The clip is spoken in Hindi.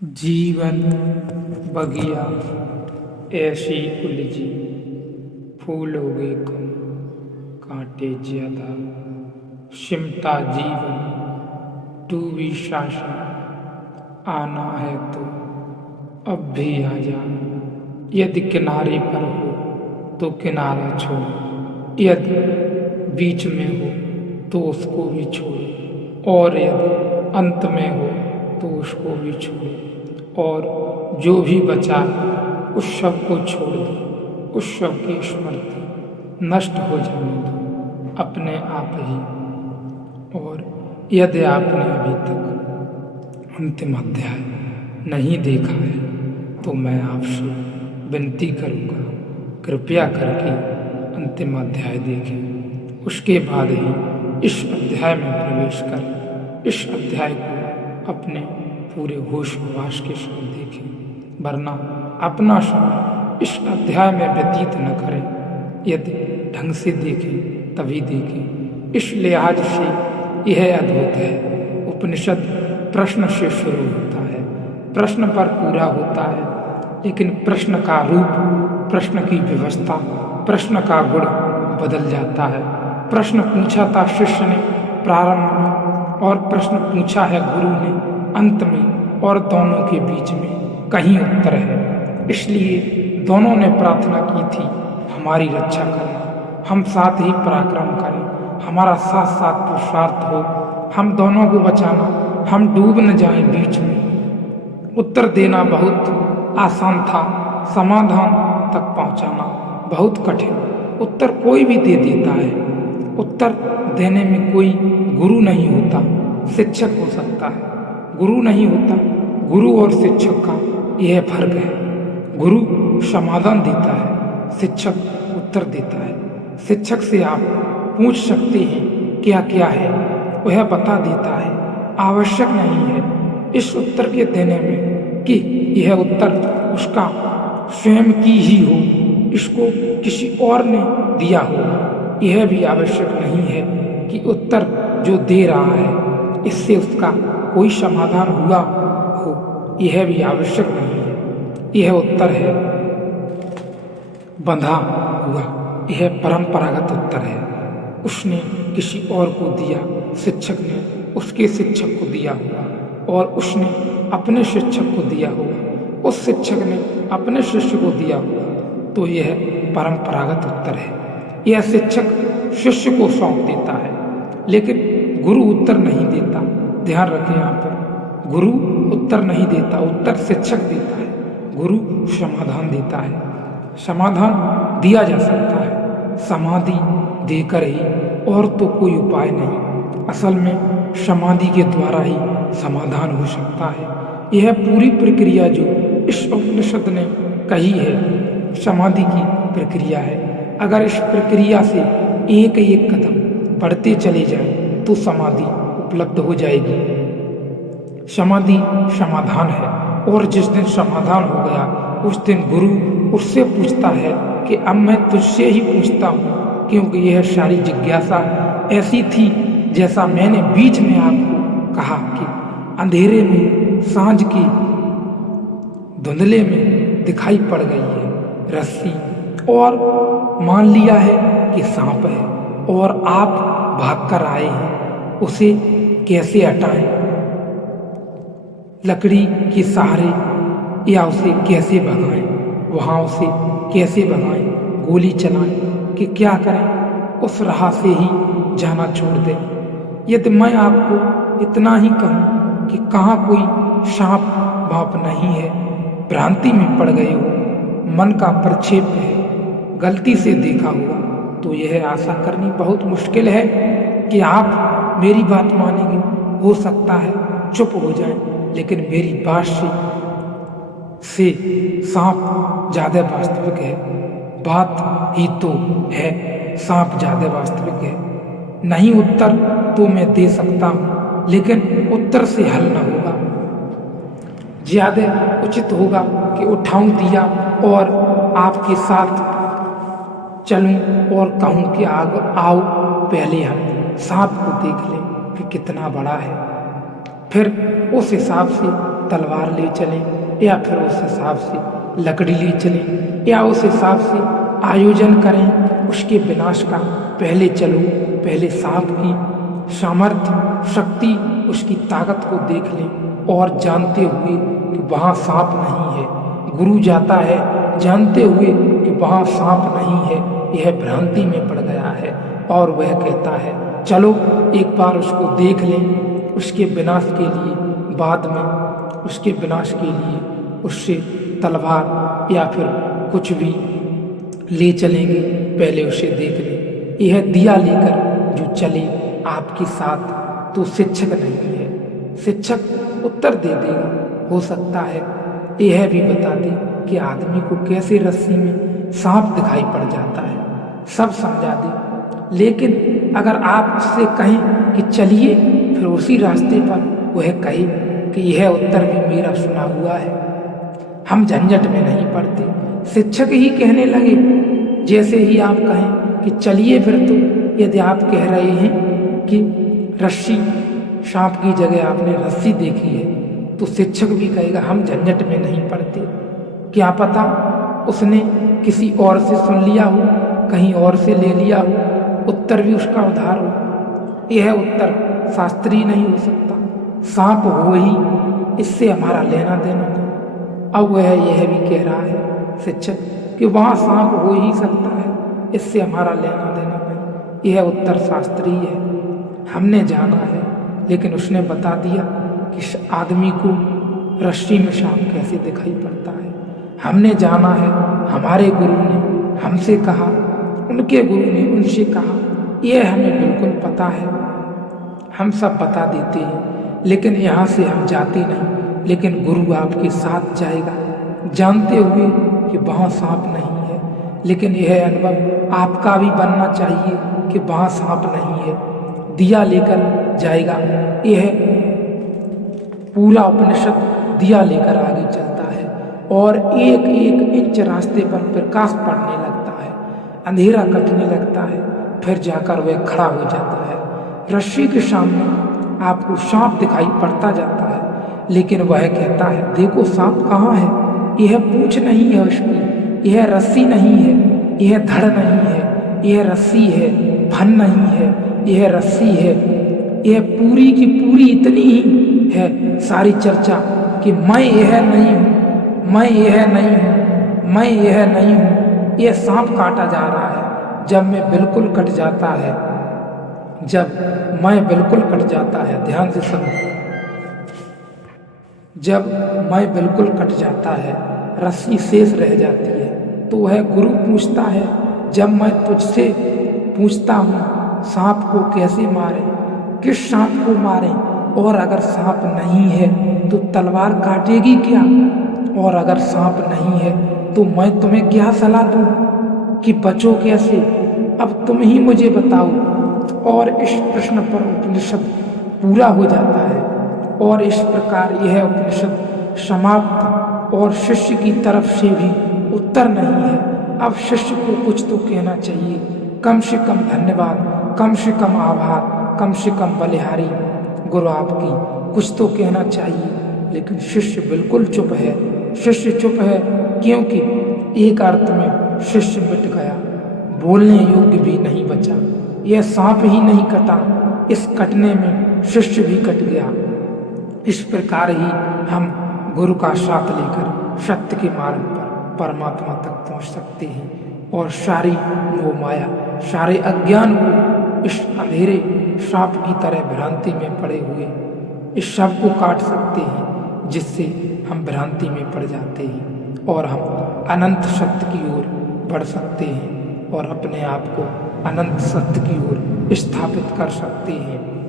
जीवन बगिया ऐसी उलझी, फूल उगे कम, कांटे ज्यादा। सिमटा जीवन डूबी शासन, आना है तो अब भी आ जा। यदि किनारे पर हो तो किनारा छोड़ो, यदि बीच में हो तो उसको भी छोड़ो, और यदि अंत में हो तो उसको भी छोड़ो, और जो भी बचा उस शव को छोड़ दो। उस शव की स्मृति नष्ट हो जाने दो अपने आप ही। और यदि आपने अभी तक अंतिम अध्याय नहीं देखा है तो मैं आपसे विनती करूँगा, कृपया करके अंतिम अध्याय देखें। उसके बाद ही इस अध्याय में प्रवेश करें। इस अध्याय को अपने पूरे होश हवास के साथ देखें, वरना अपना समय इस अध्याय में व्यतीत न करें। यदि ढंग से देखें तभी देखें। इस लिहाज से यह अद्भुत है। उपनिषद प्रश्न से शुरू होता है, प्रश्न पर पूरा होता है, लेकिन प्रश्न का रूप, प्रश्न की व्यवस्था, प्रश्न का गुण बदल जाता है। प्रश्न पूछा था शिष्य ने प्रारंभ में, और प्रश्न पूछा है गुरु ने अंत में, और दोनों के बीच में कहीं उत्तर है। इसलिए दोनों ने प्रार्थना की थी, हमारी रक्षा करना, हम साथ ही पराक्रम करें, हमारा साथ साथ पुरुषार्थ हो, हम दोनों को बचाना, हम डूब न जाएं बीच में। उत्तर देना बहुत आसान था, समाधान तक पहुंचाना बहुत कठिन। उत्तर कोई भी दे देता है। उत्तर देने में कोई गुरु नहीं होता, शिक्षक हो सकता है। गुरु नहीं होता। गुरु और शिक्षक का यह फर्क है। गुरु समाधान देता है, शिक्षक उत्तर देता है। शिक्षक से आप पूछ सकते हैं क्या क्या है, वह बता देता है। आवश्यक नहीं है इस उत्तर के देने में कि यह उत्तर उसका स्वयं की ही हो, इसको किसी और ने दिया हो। यह भी आवश्यक नहीं है कि उत्तर जो दे रहा है इससे उसका कोई समाधान हुआ हो, यह भी आवश्यक नहीं है। यह उत्तर है बंधा हुआ, यह परंपरागत उत्तर है। उसने किसी और को दिया, शिक्षक ने उसके शिक्षक को दिया होगा, और उसने अपने शिक्षक को दिया होगा, उस शिक्षक ने अपने शिष्य को दिया होगा। तो यह परंपरागत उत्तर है। यह शिक्षक शिष्य को सौंप देता है, लेकिन गुरु उत्तर नहीं देता। ध्यान रखें यहाँ पर, गुरु उत्तर नहीं देता, उत्तर शिक्षक देता है। गुरु समाधान देता है। समाधान दिया जा सकता है समाधि देकर ही, और तो कोई उपाय नहीं। असल में समाधि के द्वारा ही समाधान हो सकता है। यह पूरी प्रक्रिया जो इस उपनिषद ने कही है समाधि की प्रक्रिया है। अगर इस प्रक्रिया से एक एक कदम बढ़ते चले जाएं तो समाधि उपलब्ध हो जाएगी। समाधि समाधान है, और जिस दिन समाधान हो गया उस दिन गुरु उससे पूछता है कि अब मैं तुझसे ही पूछता हूँ, क्योंकि यह सारी जिज्ञासा ऐसी थी जैसा मैंने बीच में आपको कहा कि अंधेरे में सांझ की धुंधले में दिखाई पड़ गई है रस्सी, और मान लिया है कि सांप है, और आप भागकर आए हैं। उसे कैसे हटाएं, लकड़ी के सहारे, या उसे कैसे भगाएं, वहाँ उसे कैसे भगाएं, गोली चलाएं कि क्या करें, उस राह से ही जाना छोड़ दें। यदि मैं आपको इतना ही कहूँ कि कहाँ कोई सांप वाप नहीं है, भ्रांति में पड़ गए हो, मन का प्रक्षेप है, गलती से देखा हुआ, तो यह आशा करनी बहुत मुश्किल है कि आप मेरी बात मानेंगे। हो सकता है चुप हो जाए, लेकिन मेरी बात से सांप ज्यादा वास्तविक है। बात ही तो है, सांप ज्यादा वास्तविक है। नहीं उत्तर तो मैं दे सकता हूँ, लेकिन उत्तर से हल न होगा। ज्यादा उचित होगा कि उठाऊं दिया और आपके साथ चलूं और कहूं कि आओ पहले हम सांप को देख लें कि कितना बड़ा है, फिर उस हिसाब से तलवार ले चलें या फिर उस हिसाब से लकड़ी ले चलें या उस हिसाब से आयोजन करें उसके विनाश का। पहले चलो, पहले सांप की सामर्थ्य, शक्ति, उसकी ताकत को देख लें और जानते हुए कि वहाँ सांप नहीं है। गुरु जाता है जानते हुए कि वहाँ सांप नहीं है, यह भ्रांति में पड़ गया है और वह कहता है चलो एक बार उसको देख लें। उसके विनाश के लिए, बाद में उसके विनाश के लिए उससे तलवार या फिर कुछ भी ले चलेंगे, पहले उसे देख लें। यह दिया लेकर जो चले आपके साथ तो शिक्षक नहीं है, शिक्षक उत्तर दे देगा। हो सकता है यह भी बता दे कि आदमी को कैसे रस्सी में सांप दिखाई पड़ जाता है, सब समझा दे। लेकिन अगर आप उससे कहें कि चलिए, फिर उसी रास्ते पर वह कहे कि यह उत्तर भी मेरा सुना हुआ है, हम झंझट में नहीं पड़ते। शिक्षक ही कहने लगे, जैसे ही आप कहें कि चलिए, फिर तो यदि आप कह रहे हैं कि रस्सी, सांप की जगह आपने रस्सी देखी है, तो शिक्षक भी कहेगा हम झंझट में नहीं पड़ते। क्या पता उसने किसी और से सुन लिया हो, कहीं और से ले लिया हो, उत्तर भी उसका उधार हो। यह उत्तर शास्त्रीय नहीं हो सकता। सांप हो ही, इससे हमारा लेना देना नहीं। अब वह यह भी कह रहा है शिक्षक कि वहाँ सांप हो ही सकता है, इससे हमारा लेना देना नहीं। यह उत्तर शास्त्रीय है, हमने जाना है। लेकिन उसने बता दिया कि आदमी को रस्सी में सांप कैसे दिखाई पड़ता है। हमने जाना है, हमारे गुरु ने हमसे कहा, उनके गुरु ने उनसे कहा, यह हमें बिल्कुल पता है, हम सब बता देते हैं। लेकिन यहाँ से हम जाते नहीं, लेकिन गुरु आपके साथ जाएगा जानते हुए कि वहाँ सांप नहीं है। लेकिन यह अनुभव आपका भी बनना चाहिए कि वहाँ सांप नहीं है। दिया लेकर जाएगा। यह पूरा उपनिषद दिया लेकर आगे चलता है और एक एक इंच रास्ते पर प्रकाश पड़ने लगता है, अंधेरा कटने लगता है। फिर जाकर वह खड़ा हो जाता है। रस्सी के सामने आपको सांप दिखाई पड़ता जाता है, लेकिन वह कहता है देखो सांप कहाँ है। यह पूंछ नहीं है उसकी, यह रस्सी नहीं है, यह धड़ नहीं है, यह रस्सी है। फन नहीं है, यह रस्सी है। यह पूरी की पूरी इतनी ही है सारी चर्चा कि मैं यह नहीं हूँ, मैं यह नहीं हूँ, मैं यह नहीं हूँ। यह सांप काटा जा रहा है। जब मैं बिल्कुल कट जाता है, जब मैं बिल्कुल कट जाता है, ध्यान से सुनो, जब मैं बिल्कुल कट जाता है, रस्सी शेष रह जाती है, तो वह गुरु पूछता है जब मैं तुझसे पूछता हूँ सांप को कैसे मारें, किस सांप को मारें, और अगर सांप नहीं है तो तलवार काटेगी क्या, और अगर सांप नहीं है तो मैं तुम्हें क्या सलाह दूँ कि बचो कैसे। अब तुम ही मुझे बताओ। और इस प्रश्न पर उपनिषद पूरा हो जाता है और इस प्रकार यह उपनिषद समाप्त। और शिष्य की तरफ से भी उत्तर नहीं है। अब शिष्य को कुछ तो कहना चाहिए, कम से कम धन्यवाद, कम से कम आभार, कम से कम बलिहारी गुरु आपकी, कुछ तो कहना चाहिए। लेकिन शिष्य बिल्कुल चुप है। शिष्य चुप है क्योंकि एक अर्थ में शिष्य मिट गया, बोलने योग्य भी नहीं बचा। यह सांप ही नहीं कटा, इस कटने में शिष्य भी कट गया। इस प्रकार ही हम गुरु का साथ लेकर सत्य के मार्ग पर परमात्मा तक पहुंच सकते हैं और सारी मोह माया, सारे अज्ञान को, इस अंधेरे सांप की तरह भ्रांति में पड़े हुए इस सब को काट सकते हैं, जिससे हम भ्रांति में पड़ जाते हैं और हम अनंत सत्य की ओर बढ़ सकते हैं और अपने आप को अनंत सत्य की ओर स्थापित कर सकते हैं।